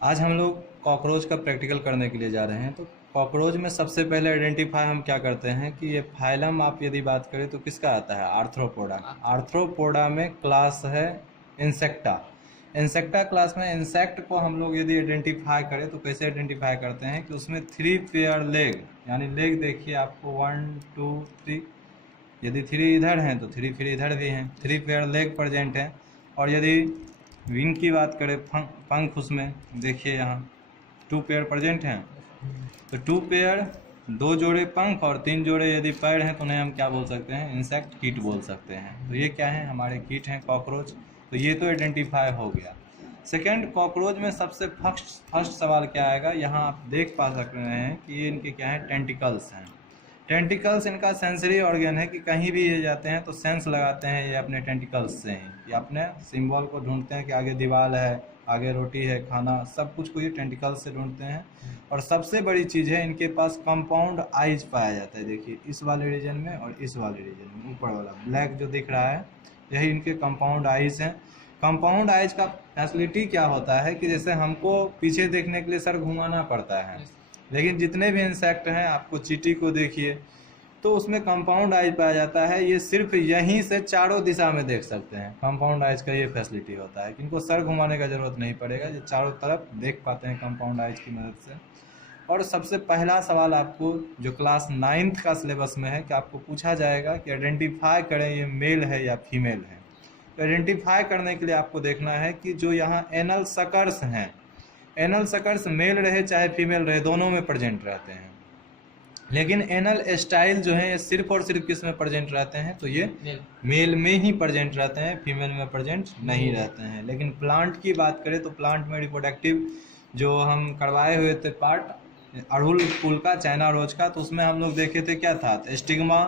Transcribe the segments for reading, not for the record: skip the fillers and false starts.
आज हम लोग कॉकरोच का प्रैक्टिकल करने के लिए जा रहे हैं। तो कॉकरोच में सबसे पहले आइडेंटिफाई हम क्या करते हैं कि ये फाइलम आप यदि बात करें तो किसका आता है, आर्थ्रोपोडा। आर्थ्रोपोडा में क्लास है इंसेक्टा। इंसेक्टा क्लास में इंसेक्ट को हम लोग यदि आइडेंटिफाई करें तो कैसे आइडेंटिफाई करते हैं कि उसमें 3 पेयर लेग, यानी लेग देखिए आपको 1 2 3, यदि 3 इधर हैं तो 3 फिर इधर भी हैं, 3 पेयर लेग प्रेजेंट हैं। और यदि विंग की बात करें, पंख उसमें देखिए यहाँ 2 पेयर प्रेजेंट हैं। तो 2 पेयर, 2 जोड़े पंख और 3 जोड़े यदि पैर हैं तो उन्हें हम क्या बोल सकते हैं, इंसेक्ट कीट बोल सकते हैं। तो ये क्या है, हमारे कीट हैं कॉकरोच। तो ये तो आइडेंटिफाई हो गया। सेकेंड, कॉकरोच में सबसे फर्स्ट सवाल क्या आएगा, यहाँ आप देख पा सक रहे हैं कि ये इनके क्या है, टेंटिकल्स हैं। टेंटिकल्स इनका सेंसरी ऑर्गन है कि कहीं भी ये जाते हैं तो सेंस लगाते हैं ये अपने टेंटिकल्स से ही। ये अपने सिंबल को ढूंढते हैं कि आगे दीवार है, आगे रोटी है, खाना, सब कुछ को ये टेंटिकल्स से ढूंढते हैं। और सबसे बड़ी चीज़ है, इनके पास कंपाउंड आइज पाया जाता है। देखिए इस वाले रीजन में और इस वाले रीजन में, ऊपर वाला ब्लैक जो दिख रहा है यही इनके कंपाउंड आइज हैं। कंपाउंड आइज का फैसिलिटी क्या होता है कि जैसे हमको पीछे देखने के लिए सर घुमाना पड़ता है, लेकिन जितने भी इंसेक्ट हैं, आपको चींटी को देखिए तो उसमें कंपाउंड आइज पाया जाता है। ये सिर्फ यहीं से चारों दिशा में देख सकते हैं। कंपाउंड आइज का ये फैसिलिटी होता है कि इनको सर घुमाने का जरूरत नहीं पड़ेगा, ये चारों तरफ देख पाते हैं कंपाउंड आइज की मदद से। और सबसे पहला सवाल आपको जो क्लास 9th का सिलेबस में है कि आपको पूछा जाएगा कि आइडेंटिफाई करें ये मेल है या फीमेल है। तो आइडेंटिफाई करने के लिए आपको देखना है कि जो यहाँ एनल सकर्स हैं, एनल सकर्स मेल रहे चाहे फीमेल रहे, दोनों में प्रेजेंट रहते हैं। लेकिन एनल स्टाइल जो है ये सिर्फ और सिर्फ किस में प्रेजेंट रहते हैं, तो ये मेल में ही प्रेजेंट रहते हैं, फीमेल में प्रेजेंट नहीं रहते हैं। लेकिन प्लांट की बात करें तो प्लांट में रिप्रोडक्टिव जो हम करवाए हुए थे पार्ट अड़हुल फूल का, चाइना रोज का, तो उसमें हम लोग देखे थे क्या था, स्टिग्मा,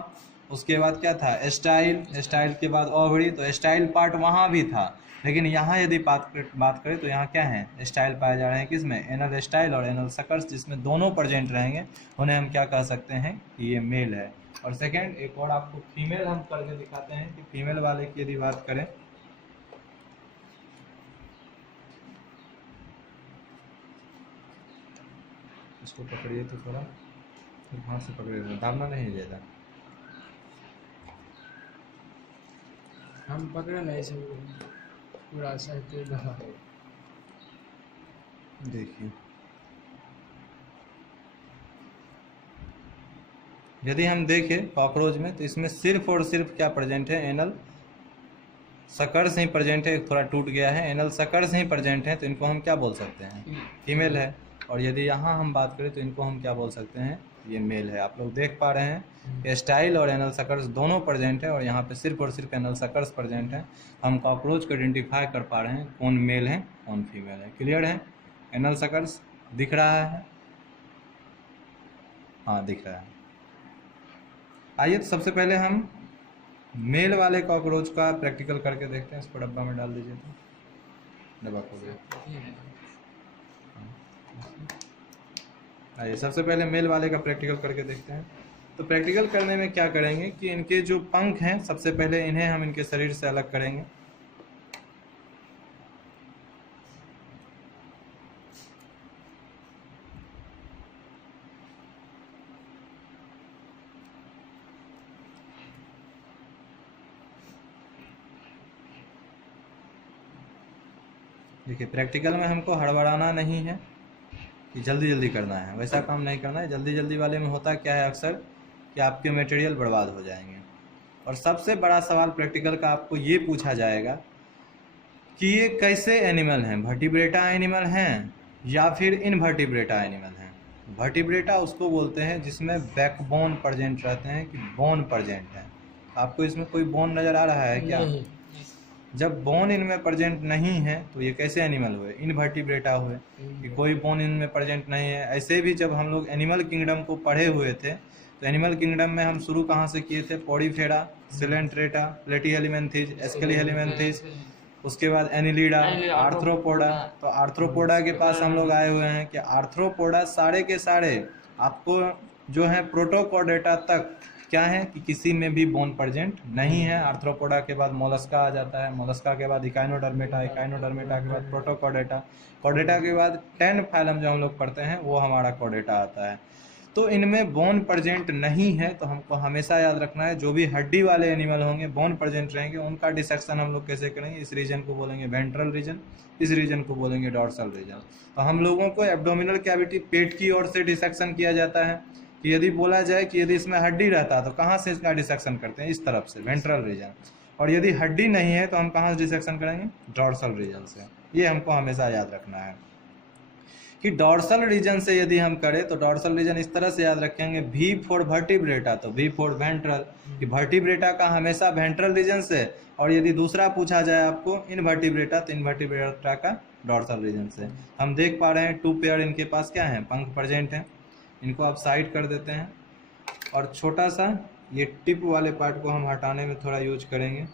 उसके बाद क्या था, स्टाइल, स्टाइल के बाद ओवरी। तो स्टाइल पार्ट वहाँ भी था, लेकिन यहाँ यदि बात करें तो यहाँ क्या है, स्टाइल पाए जा रहे हैं किसमें, एनल स्टाइल और एनल सकर्स, जिसमें दोनों प्रेजेंट रहेंगे, उन्हें हम क्या कह सकते हैं कि ये मेल है। और सेकेंड, एक और आपको फीमेल हम करके दिखाते हैं कि फीमेल वाले की यदि बात करें, इसको पकड़िए तो थोड़ा हाथ से पकड़िए, डालना नहीं ज़्यादा, हम पकड़े नहीं से पूरा सहते रहा। देखिए यदि हम देखें कॉकरोच में तो इसमें सिर्फ और सिर्फ क्या प्रेजेंट है, एनल सकर्स ही प्रेजेंट है। थोड़ा टूट गया है, एनल सकर्स ही प्रेजेंट है, तो इनको हम क्या बोल सकते हैं, फीमेल है। और यदि यहाँ हम बात करें तो इनको हम क्या बोल सकते हैं, ये मेल है। आप लोग देख पा रहे हैं कि स्टाइल और एनल सकर्स दोनों प्रेजेंट है और यहाँ पे सिर्फ और सिर्फ एनल सकर्स प्रेजेंट है। हम कॉकरोच को आइडेंटिफाई कर पा रहे हैं कौन मेल है कौन फीमेल है। क्लियर है, एनल सकर्स दिख रहा है, हाँ दिख रहा है। आइए तो सबसे पहले हम मेल वाले कॉकरोच का प्रैक्टिकल करके देखते हैं। इसको डब्बा में डाल दीजिए, तो डब्बा खो गया। आइए सबसे पहले मेल वाले का प्रैक्टिकल करके देखते हैं। तो प्रैक्टिकल करने में क्या करेंगे कि इनके जो पंख हैं, सबसे पहले इन्हें हम इनके शरीर से अलग करेंगे। देखिए प्रैक्टिकल में हमको हड़बड़ाना नहीं है कि जल्दी जल्दी करना है, वैसा काम नहीं करना है। जल्दी जल्दी वाले में होता क्या है अक्सर कि आपके मटेरियल बर्बाद हो जाएंगे। और सबसे बड़ा सवाल प्रैक्टिकल का आपको ये पूछा जाएगा कि ये कैसे एनिमल हैं, वर्टिब्रेटा एनिमल हैं या फिर इनवर्टिब्रेटा एनिमल हैं। वर्टिब्रेटा उसको बोलते हैं जिसमें बैकबोन प्रेजेंट रहते हैं, कि बोन प्रेजेंट है। आपको इसमें कोई बोन नज़र आ रहा है क्या? जब बोन इनमें प्रेजेंट नहीं है तो ये कैसे एनिमल हुए, इनवर्टिब्रेटा हुए, कि कोई बोन इनमें प्रेजेंट नहीं है। ऐसे भी जब हम लोग एनिमल किंगडम को पढ़े हुए थे तो एनिमल किंगडम में हम शुरू कहाँ से किए थे, पॉडीफेरा, सिलेंट्रेटा, प्लेटीहेलिमेंथीज, एस्केलीहेलिमेंथीज, उसके बाद एनिलिडा, आर्थ्रोपोडा। तो आर्थ्रोपोडा के पास हम लोग आए हुए हैं कि आर्थ्रोपोडा सारे के सारे आपको जो है प्रोटोकॉर्डेटा तक क्या है कि किसी में भी बोन प्रेजेंट नहीं है। आर्थ्रोपोडा के बाद मोलस्का आ जाता है, मोलस्का के बाद इकाइनोडर्मेटा, इकाइनोडर्मेटा के बाद प्रोटोकॉर्डेटा, कॉर्डेटा के बाद 10 फाइलम जो हम लोग पढ़ते हैं वो हमारा कॉर्डेटा आता है। तो इनमें बोन प्रेजेंट नहीं है, तो हमको हमेशा याद रखना है जो भी हड्डी वाले एनिमल होंगे बोन प्रेजेंट रहेंगे उनका डिसेक्शन हम लोग कैसे करेंगे। इस रीजन को बोलेंगे वेंट्रल रीजन, इस रीजन को बोलेंगे डॉर्सल रीजन। तो हम लोगों को एब्डोमिनल कैविटी पेट की ओर से डिसेक्शन किया जाता है कि यदि बोला जाए कि यदि इसमें हड्डी रहता तो कहाँ से इसका डिसेक्शन करते हैं, इस तरफ से वेंट्रल रीजन। और यदि हड्डी नहीं है तो हम कहाँ से डिसेक्शन करेंगे, डॉर्सल रीजन से। ये हमको हमेशा याद रखना है कि डॉर्सल रीजन से यदि हम करें तो डॉर्सल रीजन इस तरह से याद रखेंगे, V फॉर वर्टिब्रेटा तो V फॉर वेंट्रल, कि वर्टिब्रेटा का हमेशा वेंट्रल रीजन से। और यदि दूसरा पूछा जाए आपको इनवर्टिब्रेटा तो इनवर्टिब्रेटा का डॉर्सल रीजन से। हम देख पा रहे हैं 2 पेयर इनके पास क्या है, पंख प्रेजेंट है। इनको आप साइड कर देते हैं और छोटा सा ये टिप वाले पार्ट को हम हटाने में थोड़ा यूज करेंगे।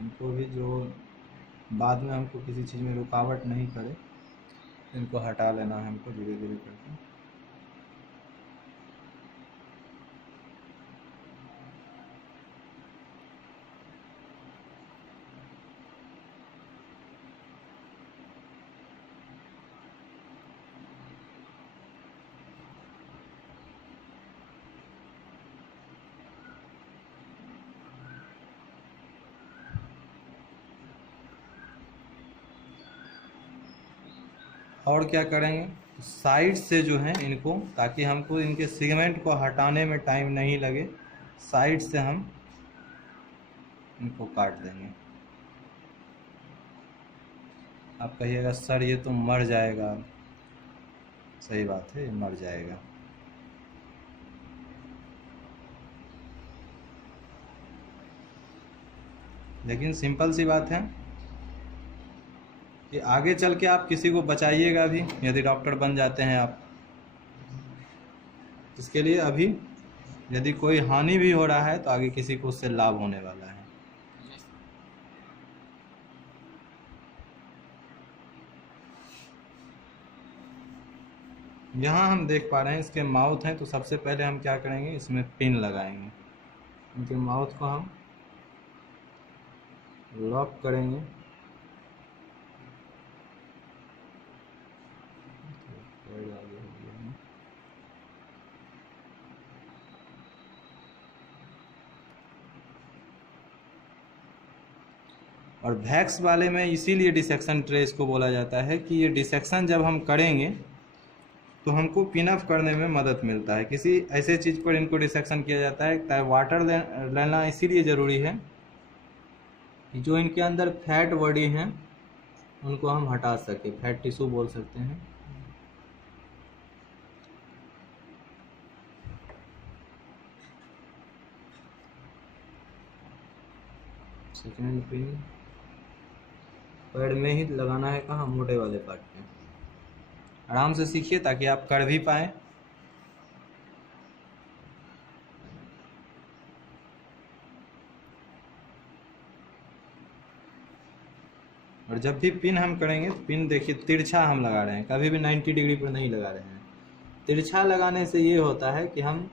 इनको भी जो बाद में हमको किसी चीज़ में रुकावट नहीं करे, इनको हटा लेना है हमको धीरे धीरे करके। और क्या करेंगे, साइड से जो है इनको, ताकि हमको इनके सेगमेंट को हटाने में टाइम नहीं लगे, साइड से हम इनको काट देंगे। आप कहिएगा सर ये तो मर जाएगा, सही बात है, ये मर जाएगा। लेकिन सिंपल सी बात है कि आगे चल के आप किसी को बचाइएगा भी, यदि डॉक्टर बन जाते हैं आप। इसके लिए अभी यदि कोई हानि भी हो रहा है तो आगे किसी को उससे लाभ होने वाला है। यहाँ हम देख पा रहे हैं इसके माउथ हैं, तो सबसे पहले हम क्या करेंगे, इसमें पिन लगाएंगे। इनके माउथ को हम लॉक करेंगे। और वैक्स वाले में इसीलिए डिसेक्शन ट्रे इसको बोला जाता है कि ये डिसेक्शन जब हम करेंगे तो हमको पिन अप करने में मदद मिलता है। किसी ऐसे चीज़ पर इनको डिसेक्शन किया जाता है, ताकि वाटर लेना इसीलिए ज़रूरी है कि जो इनके अंदर फैट बॉडी हैं उनको हम हटा सके, फैट टिश्यू बोल सकते हैं। सेकेंड पिन पैड में ही लगाना है, कहाँ, मोटे वाले पार्ट पे। आराम से सीखिए ताकि आप कर भी पाए। और जब भी पिन हम करेंगे तो पिन देखिए तिरछा हम लगा रहे हैं, कभी भी 90 डिग्री पर नहीं लगा रहे हैं। तिरछा लगाने से ये होता है कि हम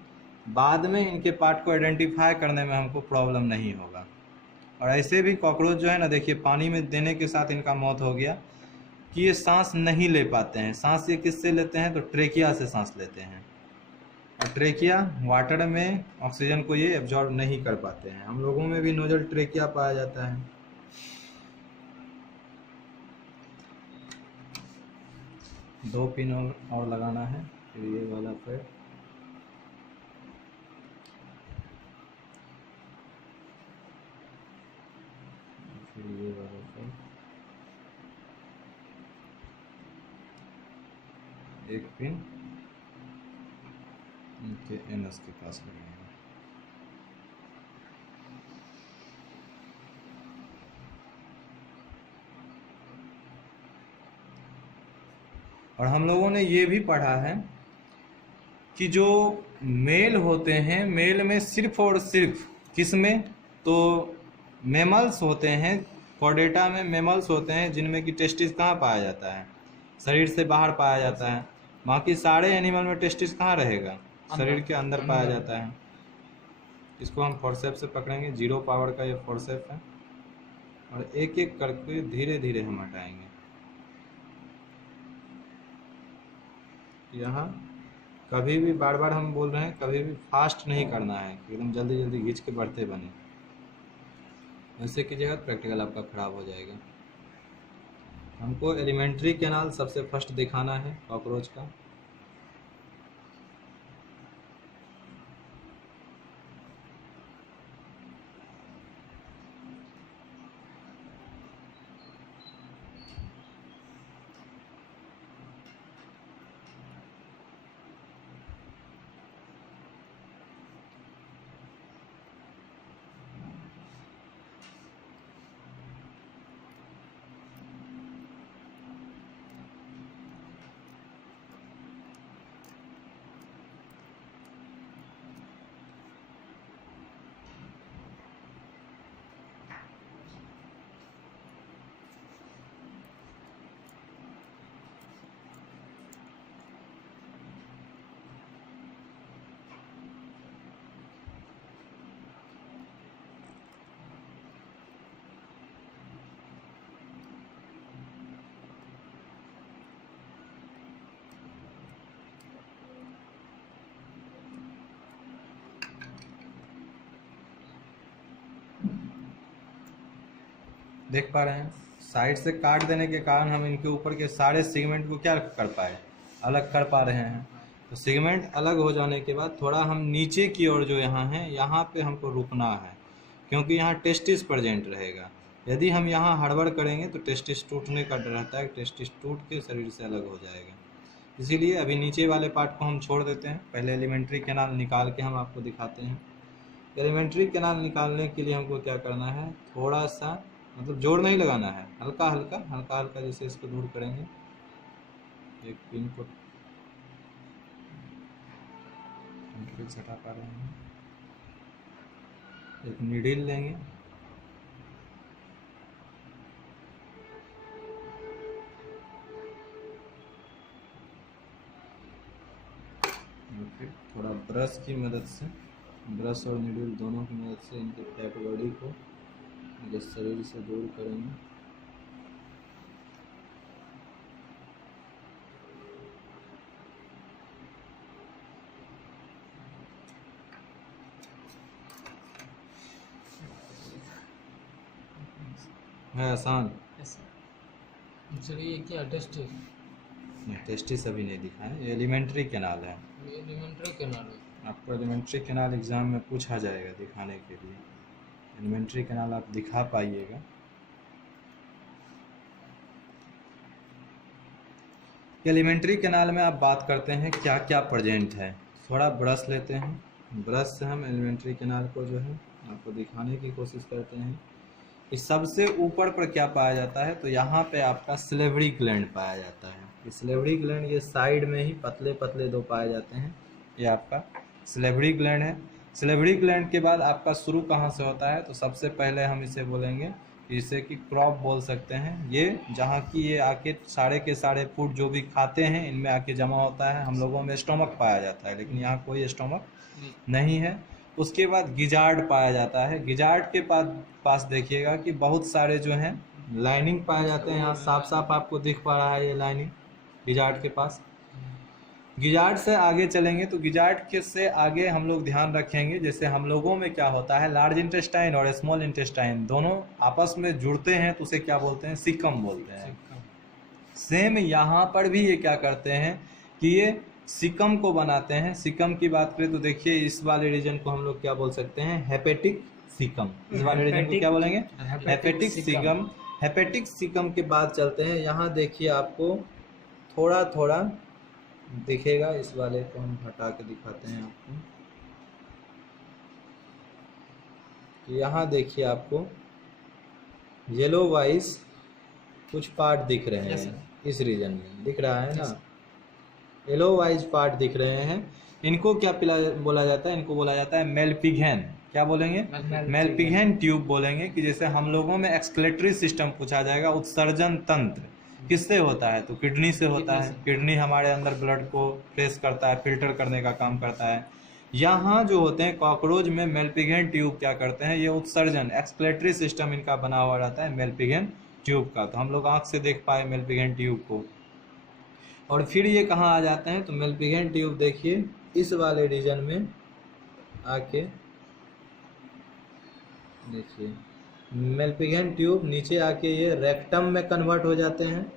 बाद में इनके पार्ट को आइडेंटिफाई करने में हमको प्रॉब्लम नहीं होगा। और ऐसे भी कॉकरोच जो है ना, देखिए पानी में देने के साथ इनका मौत हो गया कि ये सांस नहीं ले पाते हैं। सांस ये किससे लेते हैं, तो ट्रेकिया से सांस लेते हैं। और ट्रेकिया वाटर में ऑक्सीजन को ये एब्जॉर्ब नहीं कर पाते हैं। हम लोगों में भी नोजल ट्रेकिया पाया जाता है। दो पिन और लगाना है, फिर ये वाला पैड। फिर ये वाला पैड, एक पिन इनके एनस के पास लगेगा। और हम लोगों ने ये भी पढ़ा है कि जो मेल होते हैं, मेल में सिर्फ और सिर्फ किसमें, तो मेमल्स होते हैं, कॉर्डेटा में मेमल्स होते हैं जिनमें कि टेस्टिस कहाँ पाया जाता है, शरीर से बाहर पाया जाता है। बाकी सारे एनिमल में टेस्टिस कहाँ रहेगा, शरीर के अंदर पाया जाता है। इसको हम फोर्सेप्स से पकड़ेंगे, 0 पावर का ये फोर्सेप है, और एक एक करके धीरे धीरे हम हटाएंगे। यहाँ कभी भी बार बार हम बोल रहे हैं, कभी भी फास्ट नहीं करना है, एकदम जल्दी जल्दी खींच के बढ़ते बने। ऐसे कीजिएगा प्रैक्टिकल आपका खराब हो जाएगा। हमको एलिमेंट्री कैनाल सबसे फर्स्ट दिखाना है कॉकरोच का। देख पा रहे हैं, साइड से काट देने के कारण हम इनके ऊपर के सारे सेगमेंट को क्या कर पाए, अलग कर पा रहे हैं। तो सेगमेंट अलग हो जाने के बाद थोड़ा हम नीचे की ओर जो यहाँ है, यहाँ पे हमको रुकना है, क्योंकि यहाँ टेस्टिस प्रेजेंट रहेगा। यदि हम यहाँ हड़बड़ करेंगे तो टेस्टिस टूटने का डर रहता है, टेस्टिस टूट के शरीर से अलग हो जाएगा। इसीलिए अभी नीचे वाले पार्ट को हम छोड़ देते हैं। पहले एलिमेंट्री कैनाल निकाल के हम आपको दिखाते हैं। एलिमेंट्री कैनाल निकालने के लिए हमको क्या करना है, थोड़ा सा मतलब जोर नहीं लगाना है, हल्का हल्का हल्का हल्का जैसे इसको दूर करेंगे। एक पिन को हटा पा रहे हैं, एक नीडल लेंगे, फिर थोड़ा ब्रश की मदद से, ब्रश और नीडल दोनों की मदद से इनके फैट बॉडी को इनके शरीर से दूर करेंगे। है आसान। चलिए ये क्या टेस्टिस? टेस्टिस अभी नहीं दिखा है, ये एलिमेंट्री कैनाल है। एलिमेंट्री कैनाल है। आपको एलिमेंट्री कैनाल एग्जाम में पूछा जाएगा दिखाने के लिए। एलिमेंट्री कैनाल आप दिखा पाइएगा। एलिमेंट्री कैनाल में आप बात करते हैं क्या क्या प्रेजेंट है। थोड़ा ब्रश लेते हैं, ब्रश से हम एलिमेंट्री कैनाल को जो है आपको दिखाने की कोशिश करते हैं। इस सबसे ऊपर पर क्या पाया जाता है, तो यहाँ पे आपका सिलेवरी ग्लैंड पाया जाता है। ये सिलेवरी ग्लैंड ये साइड में ही पतले पतले दो पाए जाते हैं, ये आपका सिलेवरी ग्लैंड है। सिलेवरी ग्लैंड के बाद आपका शुरू कहाँ से होता है, तो सबसे पहले हम इसे बोलेंगे, इसे कि क्रॉप बोल सकते हैं। ये जहाँ की ये आके सारे के सारे फूड जो भी खाते हैं इनमें आके जमा होता है। हम लोगों में स्टोमक पाया जाता है, लेकिन यहाँ कोई स्टोमक नहीं है। उसके बाद गिजार्ड पाया जाता है। गिजार्ड के पास देखिएगा कि बहुत सारे जो हैं लाइनिंग पाए जाते हैं। यहाँ साफ साफ आपको दिख पा रहा है ये लाइनिंग गिजार्ड के पास। गिजार्ड से आगे चलेंगे तो गिजार्ड के से आगे हम लोग ध्यान रखेंगे, जैसे हम लोगों में क्या होता है, लार्ज इंटेस्टाइन और स्मॉल इंटेस्टाइन दोनों आपस में जुड़ते हैं तो उसे क्या बोलते हैं, सिकम बोलते हैं। सेम यहाँ पर भी ये क्या करते हैं कि ये सिकम को बनाते हैं। सिकम की बात करें तो देखिए इस वाले रीजन को हम लोग क्या बोल सकते हैं, हेपेटिक सिकम। इस वाले रीजन को क्या बोलेंगे, हेपेटिक सिकम। हेपेटिक सिकम के बाद चलते हैं, यहाँ देखिए आपको थोड़ा थोड़ा दिखेगा। इस वाले को हम हटा के दिखाते हैं आपको। यहाँ देखिए आपको येलो वाइज कुछ पार्ट दिख रहे हैं, इस रीजन में दिख रहा है ना, येलो वाइज पार्ट दिख रहे हैं। इनको क्या बोला जाता है, इनको बोला जाता है मेलपिघन। क्या बोलेंगे, मेलपिघन ट्यूब बोलेंगे। कि जैसे हम लोगों में एक्सक्लेटरी सिस्टम पूछा जाएगा, उत्सर्जन तंत्र, किससे होता है? तो किडनी से होता किडनी है। से। किडनी हमारे अंदर ब्लड को फ्रेश करता है, फिल्टर करने का काम करता है। यहाँ जो होते हैं कॉकरोच में मेल्पिगेन ट्यूब क्या करते हैं, ये उत्सर्जन एक्सक्लेटरी सिस्टम इनका बना हुआ रहता है मेल्पिगेन ट्यूब का। तो हम लोग आँख से देख पाए मेल्पिगेन ट्यूब को। और फिर ये कहाँ आ जाते हैं, तो मेल्पिगेन ट्यूब देखिए इस वाले रीजन में आके देखिए मेल्पिगेन ट्यूब नीचे आके ये रेक्टम में कन्वर्ट हो जाते हैं,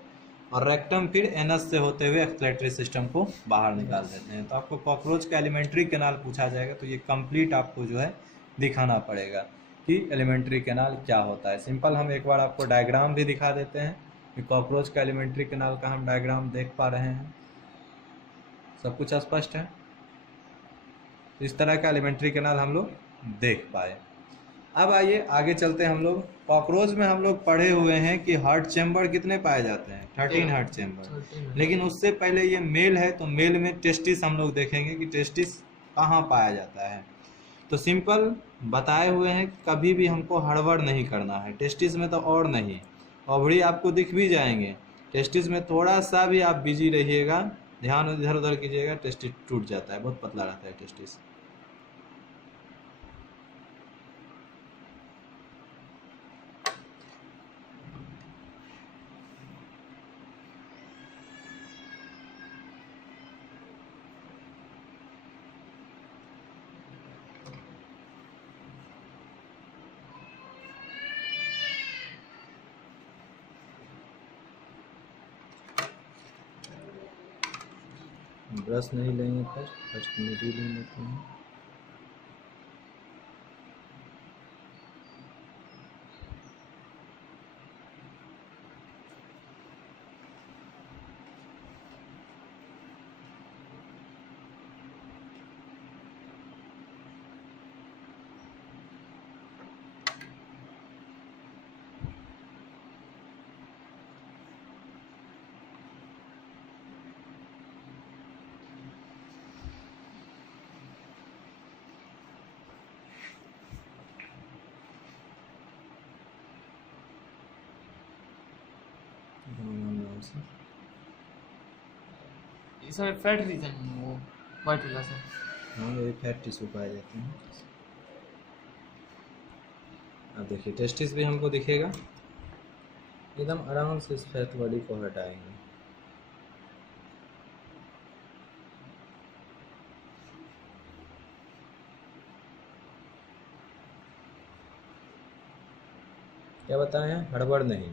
और रेक्टम फिर एनस से होते हुए एक्सक्लेटरी सिस्टम को बाहर निकाल देते हैं। तो आपको कॉकरोच का एलिमेंट्री कैनाल पूछा जाएगा तो ये कंप्लीट आपको जो है दिखाना पड़ेगा कि एलिमेंट्री कैनाल क्या होता है। सिंपल हम एक बार आपको डायग्राम भी दिखा देते हैं कि कॉकरोच का एलिमेंट्री कैनाल का हम डायग्राम देख पा रहे हैं। सब कुछ स्पष्ट है? तो इस तरह का एलिमेंट्री कैनाल हम लोग देख पाए। अब आइए आगे चलते हैं हम लोग। कॉकरोच में हम लोग पढ़े हुए हैं कि हार्ट चेम्बर कितने पाए जाते हैं, 13 हार्ट चेम्बर। लेकिन उससे पहले ये मेल है तो मेल में टेस्टिस हम लोग देखेंगे कि टेस्टिस कहाँ पाया जाता है। तो सिंपल बताए हुए हैं कि कभी भी हमको हड़बड़ नहीं करना है। टेस्टिस में तो और नहीं, ओवरी आपको दिख भी जाएंगे। टेस्टिस में थोड़ा सा भी आप बिजी रहिएगा, ध्यान इधर उधर कीजिएगा, टेस्टिस टूट जाता है, बहुत पतला रहता है टेस्टिस। ब्रश नहीं लेंगे, फर्स्ट मिडी ले लेते हैं। इसमें फैट रीजन वो वाइट वाला से। हाँ, ये फैट टिश्यू पाए जाते हैं। अब देखिए टेस्टिस भी हमको दिखेगा, एकदम आराम से इस फैट बॉडी को हटाएंगे। क्या बताएं, हड़बड़ नहीं।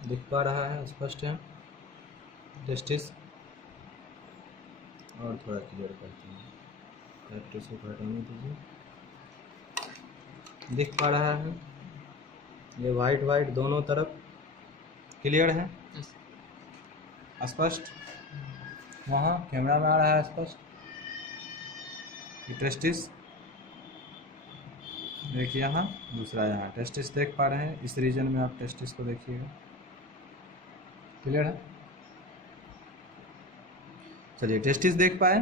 दिख पा रहा है, स्पष्ट है टेस्टिस। और थोड़ा क्लियर करते हैं, फैट टिश्यू को हटाने दीजिए। दिख पा रहा है ये वाइट वाइट दोनों तरफ, क्लियर है, स्पष्ट। वहाँ कैमरा में आ रहा है स्पष्ट ये टेस्टिस। देखिए यहाँ, दूसरा यहाँ टेस्टिस देख पा रहे हैं। इस रीजन में आप टेस्टिस को देखिएगा, क्लियर है। चलिए टेस्टिस देख पाए।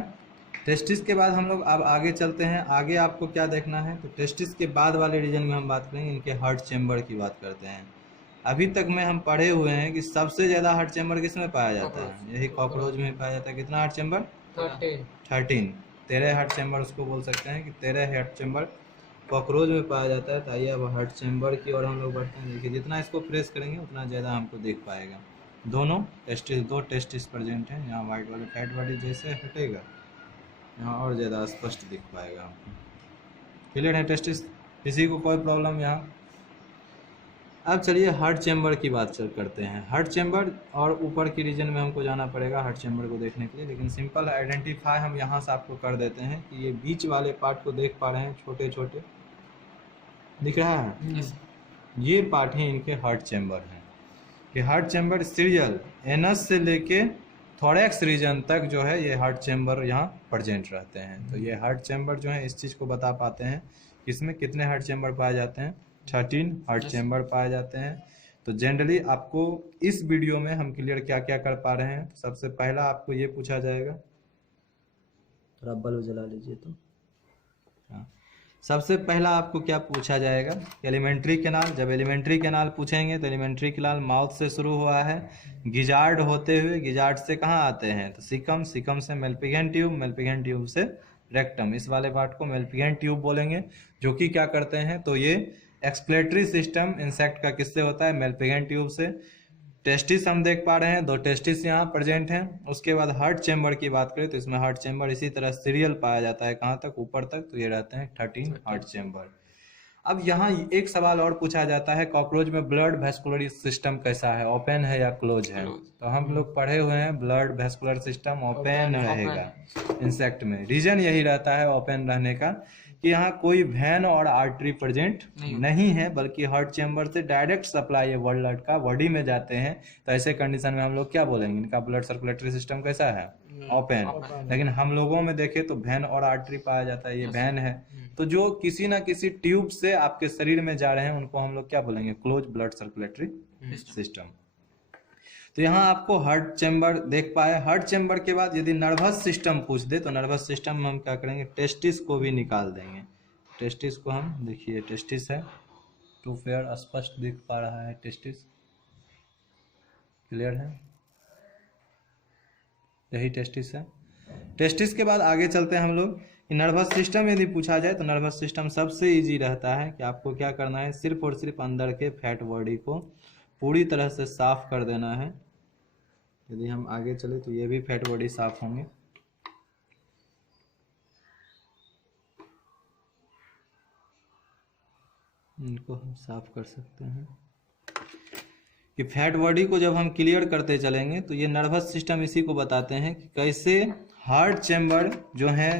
टेस्टिस के बाद हम लोग अब आगे चलते हैं। आगे आपको क्या देखना है, तो टेस्टिस के बाद वाले रीजन में हम बात करेंगे, इनके हार्ट चेम्बर की बात करते हैं। अभी तक में हम पढ़े हुए हैं कि सबसे ज़्यादा हार्ट चेम्बर किस में पाया जाता है, यही कॉकरोच में पाया जाता है। कितना हार्ट चेम्बर, 13 हार्ट चेम्बर उसको बोल सकते हैं कि 13 हार्ट चेम्बर कॉकरोच में पाया जाता है। तो आइए अब हार्ट चेम्बर की ओर हम लोग बढ़ते हैं। देखिए जितना इसको प्रेस करेंगे उतना ज़्यादा हमको दिख पाएगा। दोनों टेस्टिस, दो टेस्टिस प्रेजेंट हैं। यहाँ वाइट वाले फैट बॉडी जैसे हटेगा, यहाँ और ज़्यादा स्पष्ट दिख पाएगा आपको। क्लियर है टेस्टिस, किसी को कोई प्रॉब्लम यहाँ? अब चलिए हार्ट चेम्बर की बात करते हैं। हार्ट चेम्बर और ऊपर की रीजन में हमको जाना पड़ेगा हार्ट चेम्बर को देखने के लिए, लेकिन सिंपल आइडेंटिफाई हम यहाँ से आपको कर देते हैं कि ये बीच वाले पार्ट को देख पा रहे हैं, छोटे छोटे दिख रहा है, ये पार्ट ही इनके हार्ट चेम्बर हैं। कि हार्ट चेम्बर सीरियल एनस से लेके थोरैक्स रीजन तक जो है ये हार्ट चैम्बर यहाँ प्रेजेंट रहते हैं। तो ये हार्ट चैम्बर जो है इस चीज़ को बता पाते हैं कि इसमें कितने हार्ट चैम्बर पाए जाते हैं, 13 हार्ट Yes. चैम्बर पाए जाते हैं। तो जनरली आपको इस वीडियो में हम क्लियर क्या क्या कर पा रहे हैं। तो सबसे पहला आपको ये पूछा जाएगा, थोड़ा बल्ब जला लीजिए। तो हाँ, सबसे पहला आपको क्या पूछा जाएगा, एलिमेंट्री कैनाल। जब एलिमेंट्री कैनाल पूछेंगे तो एलिमेंट्री कैनाल माउथ से शुरू हुआ है, गिजार्ड होते हुए, गिजार्ड से कहाँ आते हैं तो सिकम, सिकम से मेल्पिगेन ट्यूब, मेल्पिगेन ट्यूब से रेक्टम। इस वाले पार्ट को मेल्पिगेन ट्यूब बोलेंगे, जो कि क्या करते हैं तो ये एक्सप्लेटरी सिस्टम इंसेक्ट का किससे होता है, मेल्पिगेन ट्यूब से। टेस्टिस हम देख पा रहे हैं, 2 टेस्टिस यहाँ प्रेजेंट हैं। उसके बाद हार्ट चैम्बर की बात करें तो इसमें हार्ट चैम्बर इसी तरह सीरियल पाया जाता है, कहाँ तक, ऊपर तक। तो ये रहते हैं 13 हार्ट चैम्बर। अब यहाँ एक सवाल और पूछा जाता है, कॉकरोच में ब्लड वेस्कुलर सिस्टम कैसा है, ओपन है या क्लोज है। तो हम लोग पढ़े हुए हैं ब्लड वेस्कुलर सिस्टम ओपन रहेगा इंसेक्ट में। रीजन यही रहता है ओपन रहने का कि यहाँ कोई वेन और आर्टरी प्रेजेंट नहीं है, बल्कि हार्ट चैम्बर से डायरेक्ट सप्लाई है ब्लड का बॉडी में जाते हैं। तो ऐसे कंडीशन में हम लोग क्या बोलेंगे, इनका ब्लड सर्कुलेटरी सिस्टम कैसा है, ओपन। लेकिन हम लोगों में देखें तो वेन और आर्टरी पाया जाता है, ये वेन है। तो जो किसी ना किसी ट्यूब से आपके शरीर में जा रहे हैं उनको हम लोग क्या बोलेंगे, क्लोज ब्लड सर्कुलेटरी सिस्टम। तो यहाँ आपको हार्ट चैम्बर देख पाए। हार्ट चैम्बर के बाद यदि नर्वस सिस्टम पूछ दे तो नर्वस सिस्टम में हम क्या करेंगे, टेस्टिस को भी निकाल देंगे। टेस्टिस को हम, देखिए टेस्टिस है, टू फेयर स्पष्ट दिख पा रहा है, टेस्टिस क्लियर है, यही टेस्टिस है। टेस्टिस के बाद आगे चलते हैं हम लोग कि नर्वस सिस्टम यदि पूछा जाए तो नर्वस सिस्टम सबसे इजी रहता है कि आपको क्या करना है, सिर्फ और सिर्फ अंदर के फैट बॉडी को पूरी तरह से साफ कर देना है। यदि हम आगे चले तो ये भी फैट बॉडी साफ होंगे। इनको हम साफ कर सकते हैं कि फैट बॉडी को जब हम क्लियर करते चलेंगे तो ये नर्वस सिस्टम इसी को बताते हैं कि कैसे हार्ट चैम्बर जो है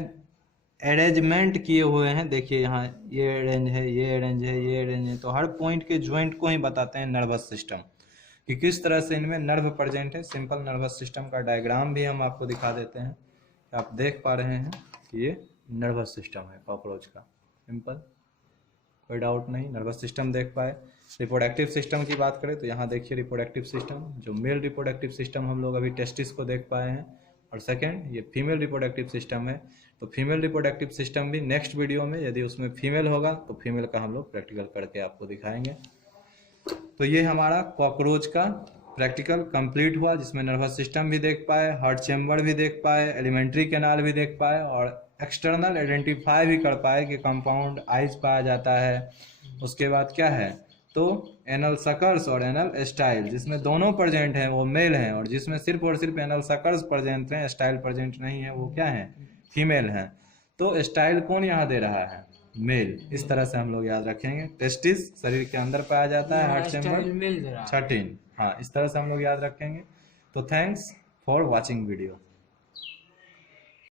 अरेंजमेंट किए हुए हैं। देखिए यहाँ ये अरेंज है, ये अरेंज है, ये अरेंज है। तो हर पॉइंट के ज्वाइंट को ही बताते हैं नर्वस सिस्टम कि किस तरह से इनमें नर्व प्रेजेंट है। सिंपल नर्वस सिस्टम का डायग्राम भी हम आपको दिखा देते हैं। आप देख पा रहे हैं कि ये नर्वस सिस्टम है कॉकरोच का, सिंपल, कोई डाउट नहीं। नर्वस सिस्टम देख पाए। रिप्रोडक्टिव सिस्टम की बात करें तो यहाँ देखिए रिप्रोडक्टिव सिस्टम, जो मेल रिप्रोडक्टिव सिस्टम हम लोग अभी टेस्टिस को देख पाए हैं, और सेकंड ये फीमेल रिप्रोडक्टिव सिस्टम है। तो फीमेल रिप्रोडक्टिव सिस्टम भी नेक्स्ट वीडियो में यदि उसमें फीमेल होगा तो फीमेल का हम लोग प्रैक्टिकल करके आपको दिखाएंगे। तो ये हमारा कॉकरोच का प्रैक्टिकल कंप्लीट हुआ, जिसमें नर्वस सिस्टम भी देख पाए, हार्ट चैम्बर भी देख पाए, एलिमेंट्री कैनाल भी देख पाए, और एक्सटर्नल आइडेंटिफाई भी कर पाए कि कंपाउंड आइज पाया जाता है। उसके बाद क्या है तो एनल सकर्स और एनल स्टाइल, जिसमें दोनों प्रेजेंट हैं वो मेल हैं, और जिसमें सिर्फ और सिर्फ एनल सकर्स प्रेजेंट हैं, स्टाइल प्रेजेंट नहीं है, वो क्या है, फीमेल हैं। तो स्टाइल कौन यहाँ दे रहा है, मेल। इस तरह से हम लोग याद रखेंगे। टेस्टिस शरीर के अंदर पाया जाता है, हार्ट चैम्बर 13। हाँ, इस तरह से हम लोग याद रखेंगे। तो थैंक्स फॉर वॉचिंग वीडियो।